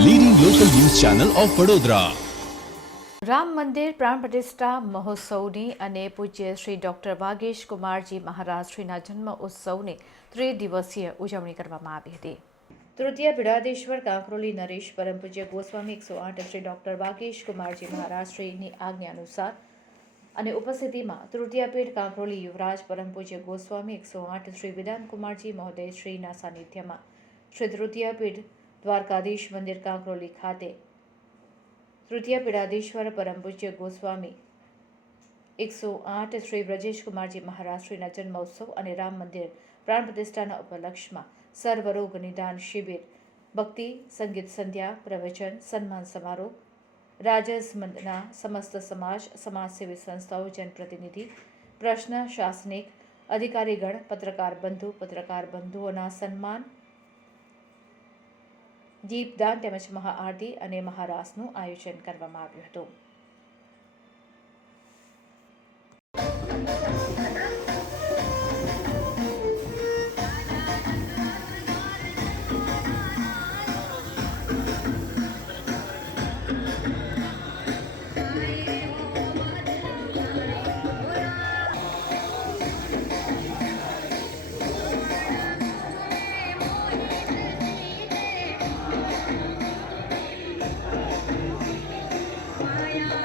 Channel of Vadodara Ram મંદિર પ્રાણ પ્રતિષ્ઠા મહોત્સવની અને પૂજ્ય શ્રી ડોક્ટર વાગેશ કુમારજી મહારાજ શ્રીના જન્મ ઉત્સવની ત્રિદિવસીય ઉજવણી કરવામાં આવી હતી. તૃતીય પીડાદેશ્વર કાંકરોલી નરેશ પરમ પૂજ્ય ગોસ્વામી એકસો આઠ શ્રી ડોક્ટર વાગેશ કુમારજી મહારાજ શ્રીની આજ્ઞા અનુસાર અને ઉપસ્થિતિમાં તૃતીય પીઠ કાંકરોલી યુવરાજ પરમ પૂજ્ય ગોસ્વામી એકસો આઠ શ્રી વિધાન કુમારજી મહોદય શ્રીના સાનિધ્યમાં શ્રી તૃતીય પીઠ દ્વારકાધીશ મંદિર કાંકરોલી ખાતે. તૃતીય પીડાધીશ્વર પરમ પૂજ્ય ગોસ્વામી. એકસો આઠ શ્રી બ્રજેશ કુમારજી મહારાજ શ્રીના જન્મોત્સવ અને રામ મંદિર પ્રાણ પ્રતિષ્ઠાના ઉપલક્ષમાં સર્વરોગ નિદાન શિબિર, ભક્તિ, સંગીત સંધ્યા, પ્રવચન, સન્માન સમારોહ, રાજસમંદના સમસ્ત સમાજ, સમાજસેવી સંસ્થાઓ, જનપ્રતિનિધિ, પ્રશ્ન, શાસનિક, અધિકારીગણ, પત્રકાર બંધુ, પત્રકાર બંધુઓના સન્માન દીપદાન તેમજ મહાઆરતી અને મહારાસનું આયોજન કરવામાં આવ્યું હતું